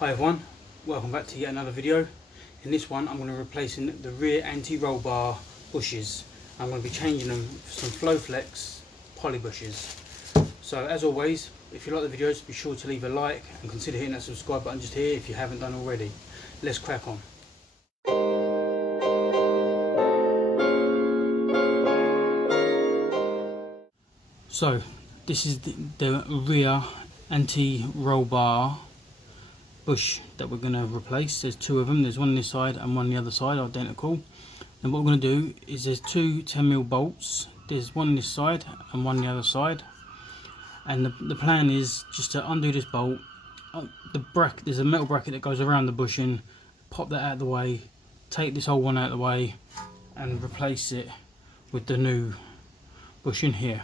Hi everyone, welcome back to yet another video. In this one I'm going to be replacing the rear anti-roll bar bushes. I'm going to be changing them for some flo-flex poly bushes. So as always, if you like the videos, be sure to leave a like and consider hitting that subscribe button just here if you haven't done already. Let's crack on. So this is the rear anti-roll bar bush that we're going to replace. There's two of them, there's one on this side and one on the other side, identical. And what we're going to do is there's two 10mm bolts, there's one on this side and one on the other side, and the plan is just to undo this bolt. There's a metal bracket that goes around the bushing, pop that out of the way, take this old one out of the way and replace it with the new bushing here.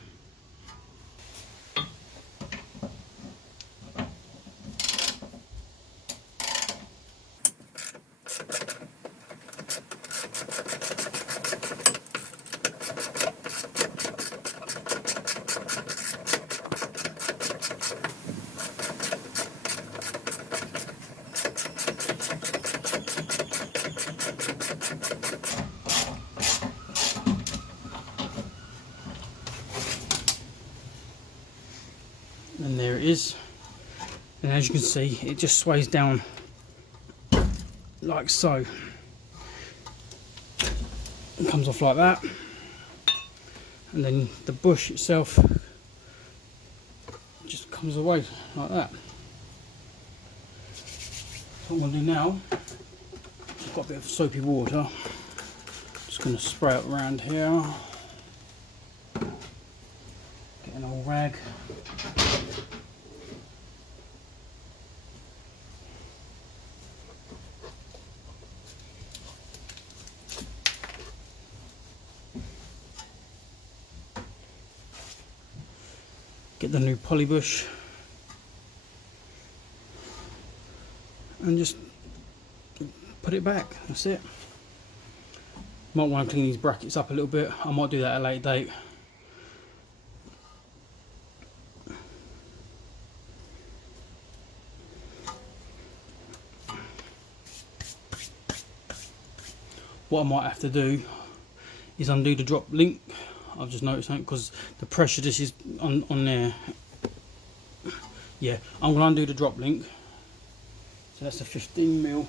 And there it is, and as you can see it just sways down like so. It comes off like that, and then the bush itself just comes away like that. So what I'm going to do now, I've got a bit of soapy water, just going to spray it around here, get an old rag. Get the new poly bush and just put it back. That's it. Might want to clean these brackets up a little bit. I might do that at a later date. What I might have to do is undo the drop link. I've just noticed that because the pressure this is on there. Yeah, I'm going to undo the drop link. So that's a 15mm.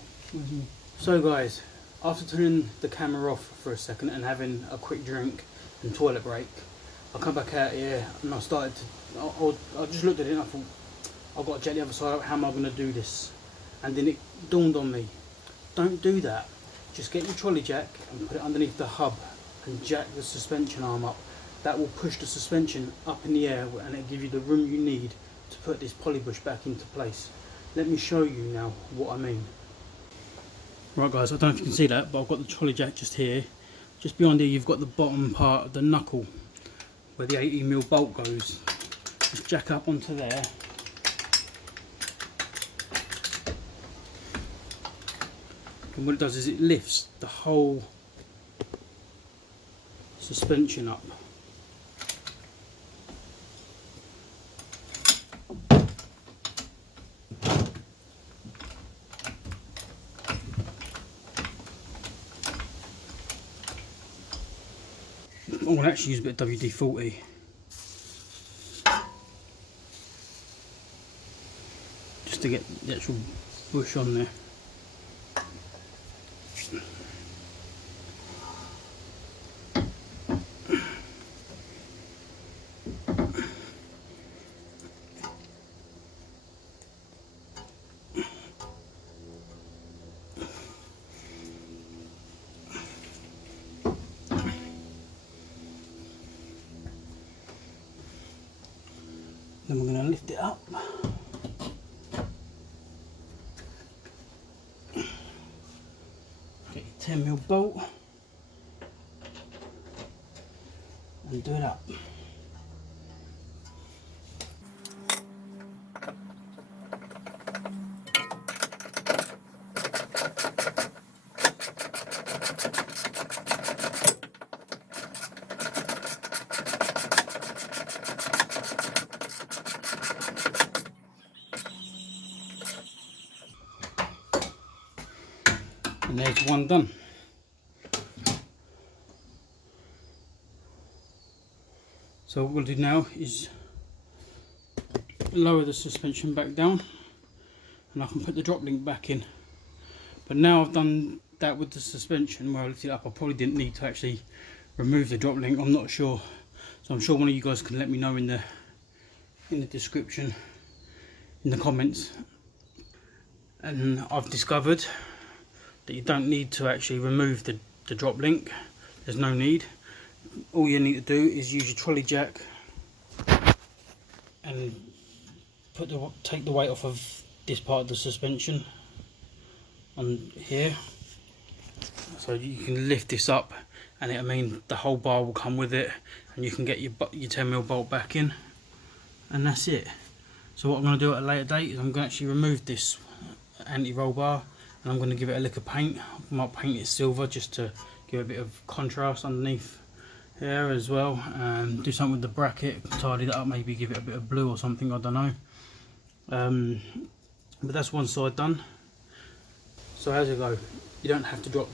So guys, after turning the camera off for a second and having a quick drink and toilet break, I come back out here and I started to, I just looked at it and I thought, I've got to check the other side out, how am I going to do this? And then it dawned on me, don't do that. Just get your trolley jack and put it underneath the hub and jack the suspension arm up. That will push the suspension up in the air and it'll give you the room you need to put this poly bush back into place. Let me show you now what I mean. Right guys, I don't know if you can see that, but I've got the trolley jack just here. Just behind here you've got the bottom part of the knuckle where the 18mm bolt goes. Just jack up onto there. And what it does is it lifts the whole suspension up. I'm going to actually use a bit of WD-40 just to get the actual bush on there. Then we're going to lift it up. Get your 10mm bolt and do it up. And there's one done. So what we'll do now is lower the suspension back down, and I can put the drop link back in. But now I've done that with the suspension, where I lifted it up, I probably didn't need to actually remove the drop link. I'm not sure, so I'm sure one of you guys can let me know in the description, in the comments. And I've discovered that you don't need to actually remove the drop link. There's no need. All you need to do is use your trolley jack and take the weight off of this part of the suspension on here, so you can lift this up, and it'll mean the whole bar will come with it, and you can get your 10mm bolt back in, and that's it. So what I'm going to do at a later date is I'm going to actually remove this anti-roll bar, and I'm going to give it a lick of paint. I might paint it silver just to give it a bit of contrast underneath here as well, and do something with the bracket, tidy that up, maybe give it a bit of blue or something, I don't know. But that's one side done. So as I go, you don't have to drop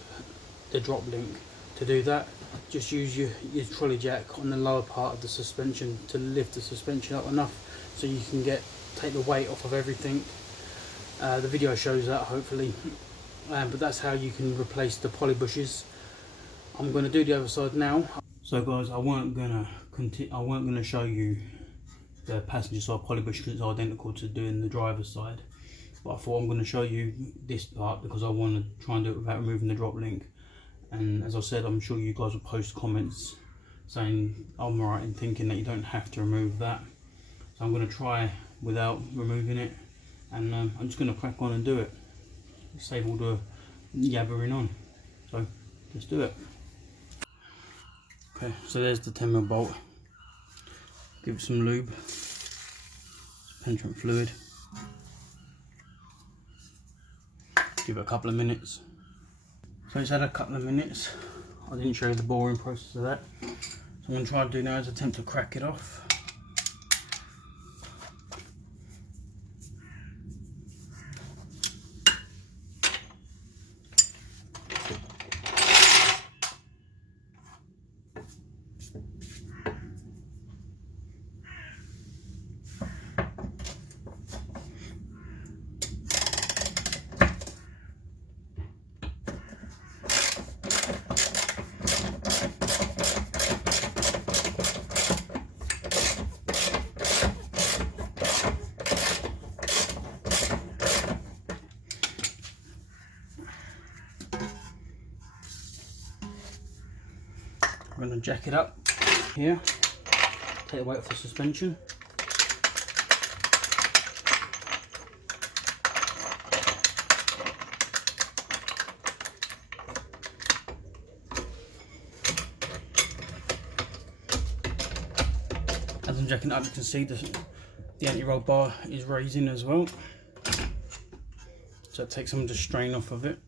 the drop link to do that. Just use your trolley jack on the lower part of the suspension to lift the suspension up enough so you can take the weight off of everything. The video shows that, hopefully, but that's how you can replace the poly bushes. I'm going to do the other side now. So guys, I weren't gonna show you the passenger side poly bush because it's identical to doing the driver's side, but I thought I'm going to show you this part because I want to try and do it without removing the drop link. And as I said, I'm sure you guys will post comments saying I'm right in thinking that you don't have to remove that. So I'm going to try without removing it, and I'm just going to crack on and do it. Save all the yabbering on. So let's do it. Okay, so there's the 10mm bolt. Give it some lube, penetrant fluid. Give it a couple of minutes. So it's had a couple of minutes. I didn't show you the boring process of that. So I'm going to try to do now is attempt to crack it off. I'm going to jack it up here, take the weight off the suspension. As I'm jacking it up, you can see the anti-roll bar is raising as well, so it takes some of the strain off of it.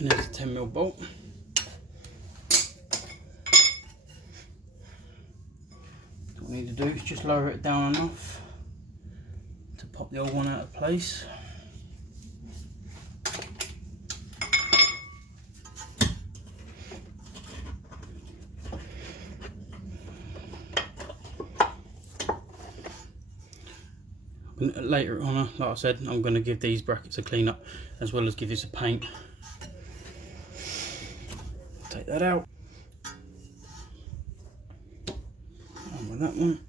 And there's a 10mm bolt. What we need to do is just lower it down enough to pop the old one out of place. Later on, like I said, I'm going to give these brackets a clean up as well as give this a paint. Take that out. On with that one.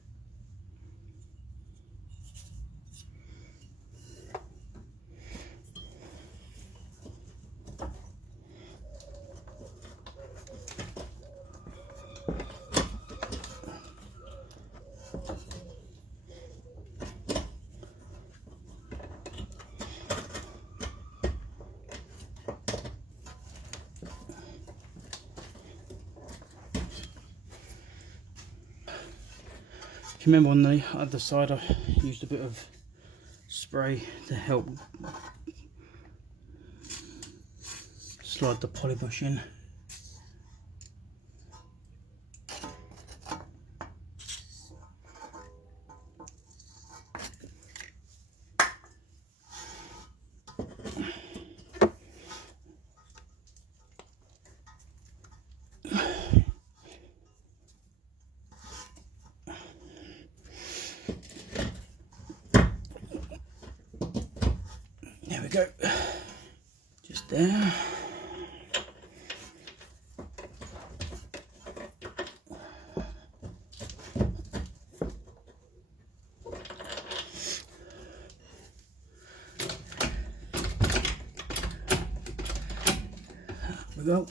If you remember on the other side, I used a bit of spray to help slide the polybush in. There we go, just there. There we go.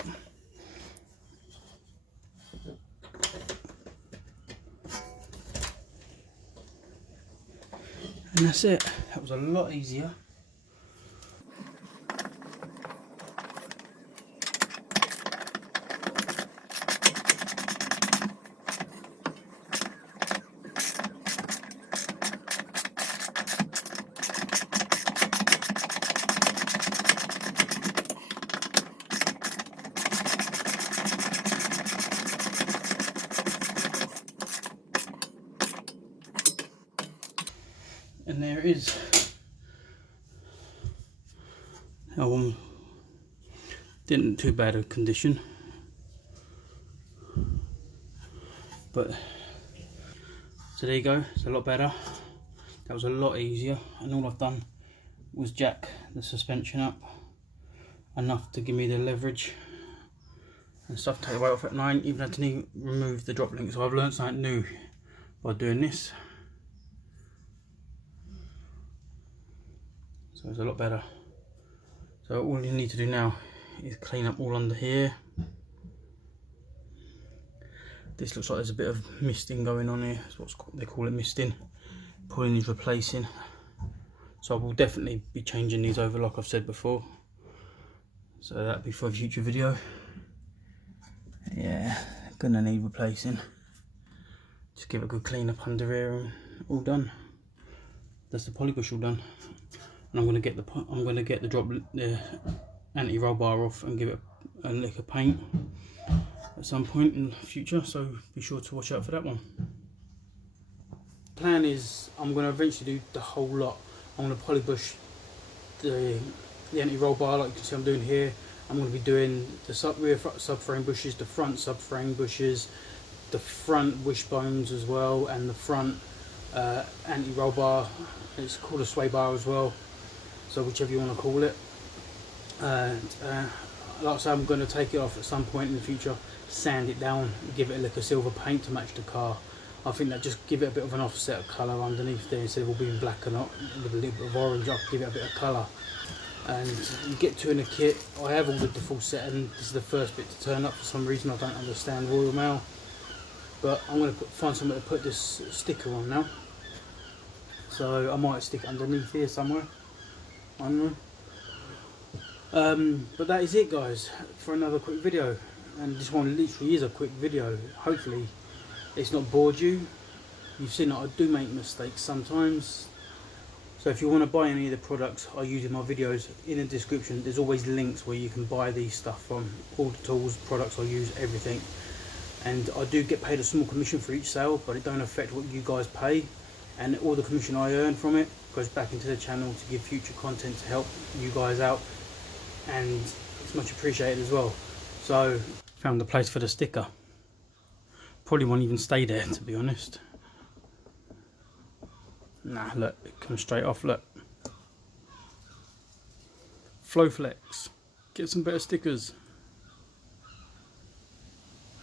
And that's it. That was a lot easier. And there it is. Didn't too bad a condition, but so there you go. It's a lot better. That was a lot easier, and all I've done was jack the suspension up enough to give me the leverage and stuff, take the weight off it, and I ain't even had to remove the drop link. So I've learned something new by doing this. So it's a lot better. So all you need to do now is clean up all under here. This looks like there's a bit of misting going on here. That's what they call it, misting. Pulling is replacing. So I will definitely be changing these over like I've said before. So that'll be for a future video. Yeah, gonna need replacing. Just give it a good clean up under here and all done. That's the polybush all done. And I'm gonna get the anti-roll bar off and give it a lick of paint at some point in the future, so be sure to watch out for that one. Plan is I'm going to eventually do the whole lot. I'm going to polybush the anti-roll bar like you can see I'm doing here. I'm going to be doing the rear subframe bushes, the front subframe bushes, the front wishbones as well, and the front anti-roll bar. It's called a sway bar as well, so whichever you want to call it. And like I say, I'm going to take it off at some point in the future, sand it down, give it a lick of silver paint to match the car. I think that just give it a bit of an offset of colour underneath there, instead of all being black and not with a little bit of orange. I'll give it a bit of colour. And you get to in a kit, I have ordered the full set, and this is the first bit to turn up. For some reason I don't understand Royal Mail, but I'm going to find somewhere to put this sticker on now. So I might stick it underneath here somewhere, I don't know. But that is it guys, for another quick video, and this one literally is a quick video. Hopefully it's not bored you. You've seen that I do make mistakes sometimes, so if you want to buy any of the products I use in my videos, in the description there's always links where you can buy these stuff from. All the tools, products I use, everything. And I do get paid a small commission for each sale, but it don't affect what you guys pay, and all the commission I earn from it goes back into the channel to give future content to help you guys out, and it's much appreciated as well. So found the place for the sticker. Probably won't even stay there, to be honest. Nah, look, it comes straight off, look. flo-flex, get some better stickers.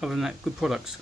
Other than that, good products.